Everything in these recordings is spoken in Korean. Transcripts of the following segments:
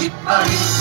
keep.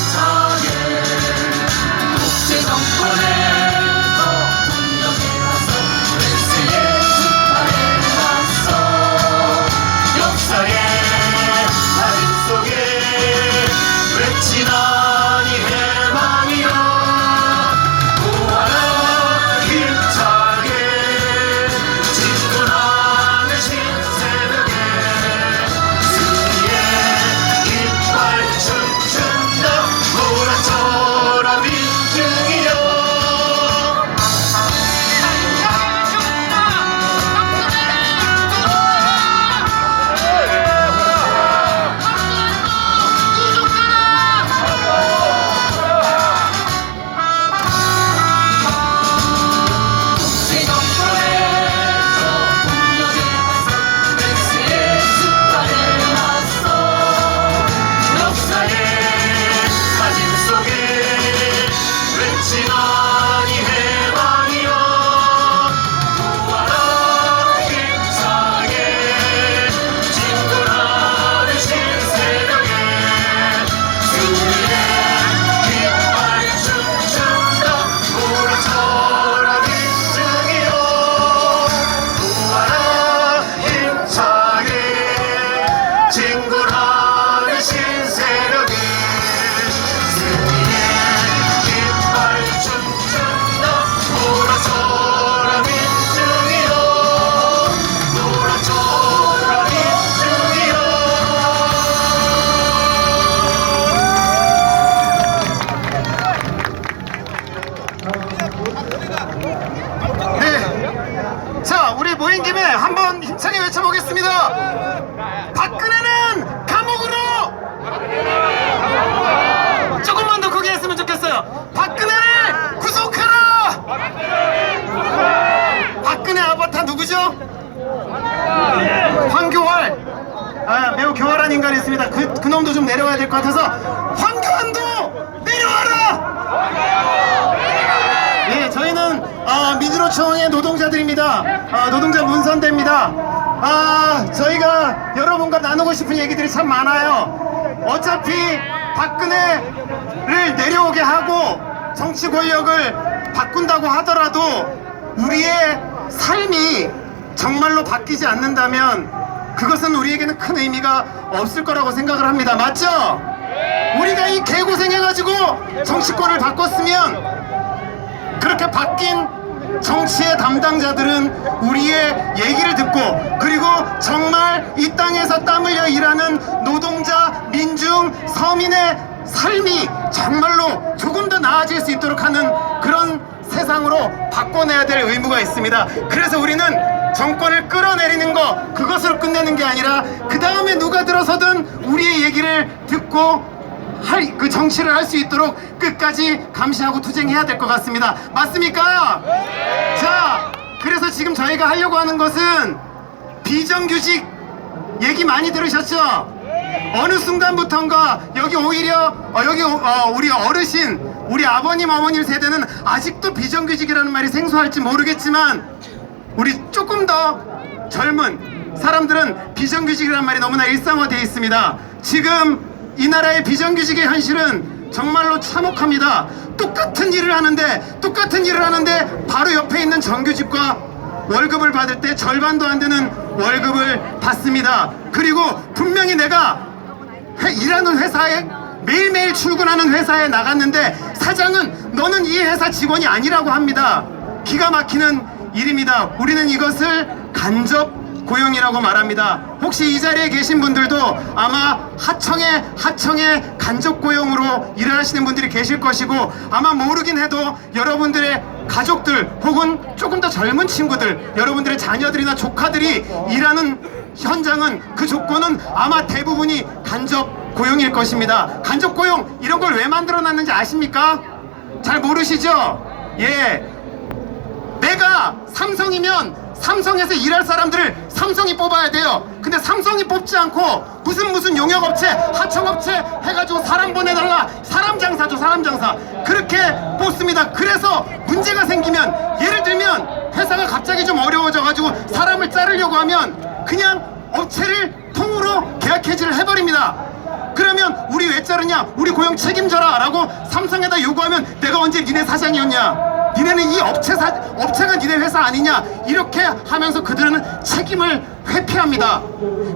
교활한 인간이 있습니다. 그, 그 놈도 좀 내려와야 될 것 같아서 황교안도 내려와라! 예, 저희는 아, 민주노총의 노동자들입니다. 아, 노동자 문선대입니다. 아, 저희가 여러분과 나누고 싶은 얘기들이 참 많아요. 어차피 박근혜를 내려오게 하고 정치 권력을 바꾼다고 하더라도 우리의 삶이 정말로 바뀌지 않는다면 그것은 우리에게는 큰 의미가 없을 거라고 생각을 합니다. 맞죠? 우리가 이 개고생해가지고 정치권을 바꿨으면 그렇게 바뀐 정치의 담당자들은 우리의 얘기를 듣고 그리고 정말 이 땅에서 땀 흘려 일하는 노동자, 민중, 서민의 삶이 정말로 조금 더 나아질 수 있도록 하는 그런 세상으로 바꿔내야 될 의무가 있습니다. 그래서 우리는 정권을 끌어내리는 거 그것으로 끝내는 게 아니라 그 다음에 누가 들어서든 우리의 얘기를 듣고 할, 그 정치를 할 수 있도록 끝까지 감시하고 투쟁해야 될 것 같습니다. 맞습니까? 자, 그래서 지금 저희가 하려고 하는 것은 비정규직 얘기 많이 들으셨죠? 어느 순간부턴가 여기 오히려 어, 여기 어, 우리 어르신 우리 아버님 어머님 세대는 아직도 비정규직이라는 말이 생소할지 모르겠지만 우리 조금 더 젊은 사람들은 비정규직이라는 말이 너무나 일상화되어 있습니다. 지금 이 나라의 비정규직의 현실은 정말로 참혹합니다. 똑같은 일을 하는데 똑같은 일을 하는데 바로 옆에 있는 정규직과 월급을 받을 때 절반도 안 되는 월급을 받습니다. 그리고 분명히 내가 회- 일하는 회사에 매일매일 출근하는 회사에 나갔는데 사장은 너는 이 회사 직원이 아니라고 합니다. 기가 막히는 일입니다. 우리는 이것을 간접 고용이라고 말합니다. 혹시 이 자리에 계신 분들도 아마 하청에 하청에 간접 고용으로 일을 하시는 분들이 계실 것이고 아마 모르긴 해도 여러분들의 가족들 혹은 조금 더 젊은 친구들 여러분들의 자녀들이나 조카들이 일하는 현장은 그 조건은 아마 대부분이 간접 고용일 것입니다. 간접 고용 이런 걸 왜 만들어 놨는지 아십니까? 잘 모르시죠? 예. 내가 삼성이면 삼성에서 일할 사람들을 삼성이 뽑아야 돼요. 근데 삼성이 뽑지 않고 무슨 무슨 용역업체, 하청업체 해가지고 사람 보내달라. 사람 장사죠, 사람 장사. 그렇게 뽑습니다. 그래서 문제가 생기면 예를 들면 회사가 갑자기 좀 어려워져가지고 사람을 자르려고 하면 그냥 업체를 통으로 계약 해지를 해버립니다. 그러면 우리 왜 자르냐? 우리 고용 책임져라 라고 삼성에다 요구하면 내가 언제 니네 사장이었냐? 니네는 이 업체 사, 업체가 니네 회사 아니냐? 이렇게 하면서 그들은 책임을 회피합니다.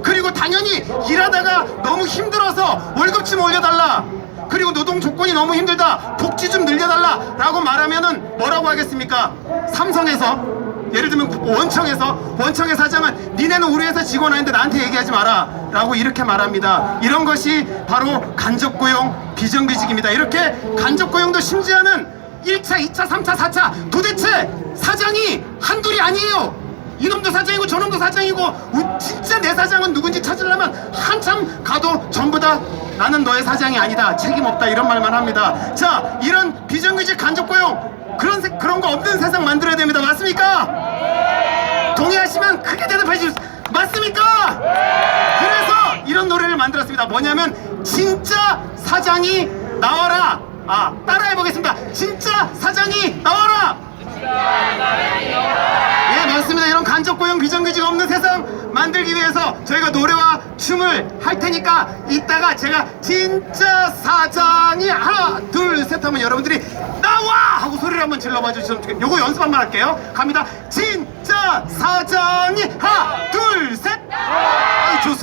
그리고 당연히 일하다가 너무 힘들어서 월급 좀 올려달라. 그리고 노동 조건이 너무 힘들다. 복지 좀 늘려달라. 라고 말하면은 뭐라고 하겠습니까? 삼성에서 예를 들면 원청에서 원청의 사장은 니네는 우리 회사 직원 아닌데 나한테 얘기하지 마라 라고 이렇게 말합니다 이런 것이 바로 간접고용 비정규직입니다 이렇게 간접고용도 심지어는 1차 2차 3차 4차 도대체 사장이 한둘이 아니에요 이놈도 사장이고 저놈도 사장이고 우- 진짜 내 사장은 누군지 찾으려면 한참 가도 전부 다 나는 너의 사장이 아니다 책임 없다 이런 말만 합니다 자 이런 비정규직 간접 고용 그런 세- 그런 거 없는 세상 만들어야 됩니다 맞습니까? 동의하시면 크게 대답해 주세요. 맞습니까? 그래서 이런 노래를 만들었습니다. 뭐냐면 진짜 사장이 나와라. 아 따라해 보겠습니다. 진짜 사장이 나와라. 예 맞습니다. 이런 간접 고용 비정규직 없는 세상 만들기 위해서 저희가 노래와 춤을 할 테니까 이따가 제가 진짜 사장이 하나 둘 셋 하면 여러분들이 나와 하고 소리를 한번 질러봐 주시면 좋겠 요거 연습 한번 할게요. 갑니다. 진짜. 아유,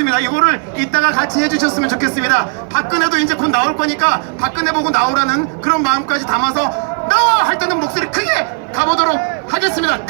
좋습니다. 이거를 이따가 같이 해주셨으면 좋겠습니다. 박근혜도 이제 곧 나올 거니까 박근혜 보고 나오라는 그런 마음까지 담아서 나와! 할 때는 목소리 크게 가보도록 하겠습니다.